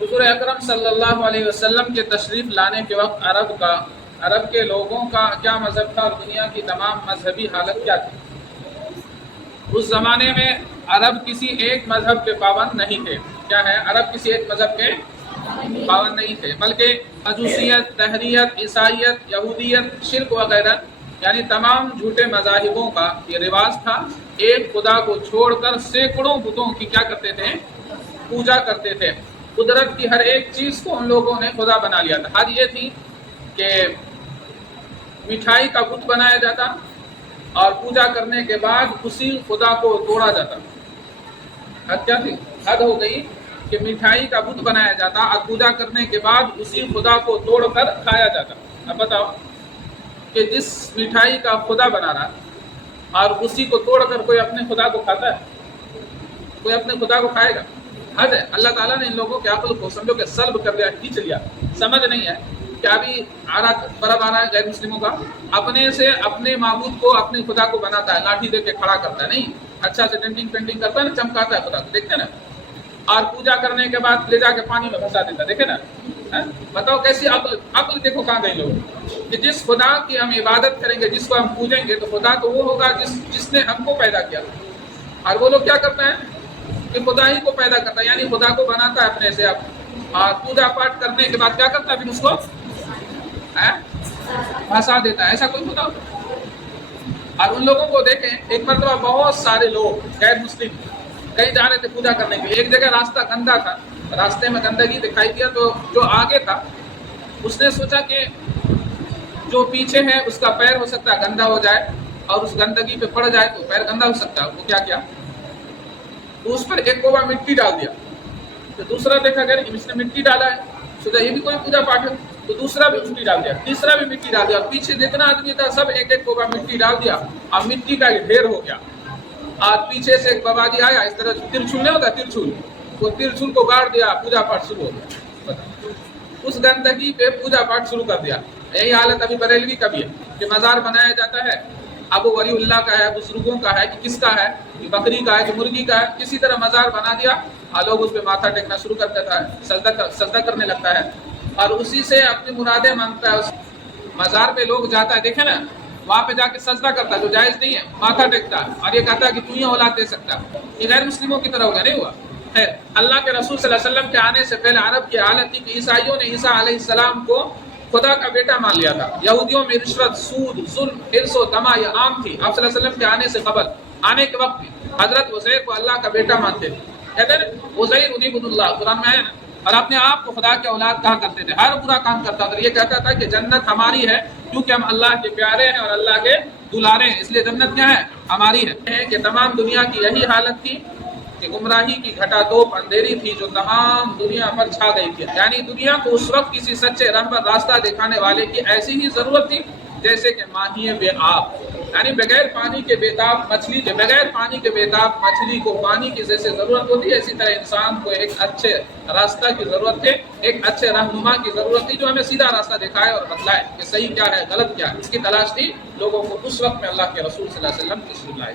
حضور اکرم صلی اللہ علیہ وسلم کے تشریف لانے کے وقت عرب کے لوگوں کا کیا مذہب تھا اور دنیا کی تمام مذہبی حالت کیا تھی؟ اس زمانے میں عرب کسی ایک مذہب کے پابند نہیں تھے. کیا ہے؟ عرب کسی ایک مذہب کے پابند نہیں تھے، بلکہ مجوسیت، دہریت، عیسائیت، یہودیت، شرک وغیرہ یعنی تمام جھوٹے مذاہبوں کا یہ رواج تھا. ایک خدا کو چھوڑ کر سینکڑوں بتوں کی کیا کرتے تھے؟ پوجا کرتے تھے. قدرت کی ہر ایک چیز کو ان لوگوں نے خدا بنا لیا تھا. حد یہ تھی کہ مٹھائی کا بت بنایا جاتا اور پوجا کرنے کے بعد اسی خدا کو توڑا جاتا. حد کیا تھی؟ حد ہو گئی کہ مٹھائی کا بت بنایا جاتا اور پوجا کرنے کے بعد اسی خدا کو توڑ کر کھایا جاتا. اب بتاؤ کہ جس مٹھائی کا خدا بنا رہا اور اسی کو توڑ کر کوئی اپنے خدا کو کھاتا ہے؟ کوئی اپنے خدا کو کھائے گا؟ حد ہے. اللہ تعالیٰ نے ان لوگوں کے عقل کو سمجھو کہ سلب کر دیا، کھینچ لیا. سمجھ نہیں ہے کہ ابھی برب آ رہا ہے غیر مسلموں کا، اپنے سے اپنے معبود کو اپنے خدا کو بناتا ہے، لاٹھی دے کے کھڑا کرتا ہے، نہیں اچھا سے پینٹنگ کرتا ہے نا، چمکاتا ہے خدا کو، دیکھتے نا، اور پوجا کرنے کے بعد لے جا کے پانی میں پھنسا دیتا ہے، دیکھے نا. بتاؤ کیسی عقل دیکھو کہاں گئی لوگ. کہ جس خدا کی ہم عبادت کریں گے، جس کو ہم پوجیں گے، تو خدا تو وہ ہوگا جس نے ہم کو پیدا کیا. اور وہ لوگ کیا کرتا ہے کہ خدا ہی کو پیدا کرتا ہے، یعنی خدا کو بناتا ہے اپنے سے اب، اور پوجا پاٹ کرنے کے بعد کیا کرتا ہے؟ پھر اس کو پھنسا دیتا ہے. ایسا کوئی خدا ہوتا ہے؟ اور ان لوگوں کو دیکھیں، ایک مرتبہ بہت سارے لوگ غیر مسلم کہیں جا رہے تھے پوجا کرنے کے لیے. ایک جگہ راستہ گندا تھا، راستے میں گندگی دکھائی دیا، تو جو آگے تھا اس نے سوچا کہ جو پیچھے ہے اس کا پیر ہو سکتا ہے گندا ہو جائے اور اس گندگی پہ پڑ جائے تو پیر گندا ہو سکتا ہے. وہ کیا تو اس پر ایک کوبا مٹی ڈال دیا. تو دوسرا دیکھا کہ اس نے مٹی ڈالا ہے، سوچا یہ بھی کوئی پوجا پاٹ ہے، تو دوسرا بھی مٹی ڈال دیا، تیسرا بھی مٹی ڈال دیا، اور پیچھے جتنا آدمی تھا سب ایک ایک کوبا مٹی ڈال دیا، اور مٹی کا یہ ڈھیر ہو گیا. اور پیچھے سے ایک بابا جی آیا، اس طرح ترچھول نہیں ہوتا، ترچھول، وہ ترچھول کو گاڑ دیا، پوجا پاٹ شروع ہو گیا. اس گندگی پہ پوجا پاٹ شروع کر دیا. یہی حالت ابھی بریلوی کا بھی ہے کہ مزار بنایا جاتا ہے، اب وہ ولی اللہ کا ہے، بزرگوں کا ہے، کہ کس کا ہے، کہ بکری کا ہے، کہ مرغی کا ہے، کسی طرح مزار بنا دیا اور لوگ اس پہ ماتھا ٹیکنا شروع کر دیتا ہے، سجدہ کرنے لگتا ہے اور اسی سے اپنی مرادیں مانگتا ہے. مزار پہ لوگ جاتا ہے، دیکھیں نا، وہاں پہ جا کے سجدہ کرتا ہے جو جائز نہیں ہے، ماتھا ٹیکتا ہے اور یہ کہتا ہے کہ تو ہی اولاد دے سکتا ہے. یہ غیر مسلموں کی طرح ہوگا، نہیں ہوا. خیر، اللہ کے رسول صلی اللہ علیہ وسلم کے آنے سے پہلے عرب کی حالت تھی کہ عیسائیوں نے عیسیٰ علیہ السلام کو خدا کا بیٹا مان لیا تھا. یہودیوں میں رشوت، سود، ظلم، حرص و طمع یہ عام تھی. آپ صلی اللہ علیہ وسلم کے آنے سے قبل، آنے کے وقت بھی حضرت عزیر کو اللہ کا بیٹا مانتے تھے. کہتے ہیں عزیر ابن اللہ، قرآن میں ہے نا. اور اپنے آپ کو خدا کے اولاد کہا کرتے تھے. ہر برا کام کرتا تھا، یہ کہتا تھا کہ جنت ہماری ہے کیونکہ ہم اللہ کے پیارے ہیں اور اللہ کے دلارے ہیں، اس لیے جنت کیا ہے؟ ہماری ہے. کہ تمام دنیا کی یہی حالت تھی کہ گمراہی کی گھٹا توپ اندھیری تھی جو تمام دنیا پر چھا گئی تھی. یعنی دنیا کو اس وقت کسی سچے رہبر راستہ دکھانے والے کی ایسی ہی ضرورت تھی جیسے کہ ماہی بے آب، یعنی بغیر پانی کے بےتاب مچھلی، بغیر پانی کے بےتاب مچھلی کو پانی کی جیسے ضرورت ہوتی ہے، اسی طرح انسان کو ایک اچھے راستہ کی ضرورت ہے، ایک اچھے رہنما کی ضرورت تھی جو ہمیں سیدھا راستہ دکھائے اور بتلائے کہ صحیح کیا ہے، غلط کیا ہے. اس کی تلاش تھی لوگوں کو اس وقت میں اللہ کے رسول صلی اللہ علیہ وسلم کی سنائے.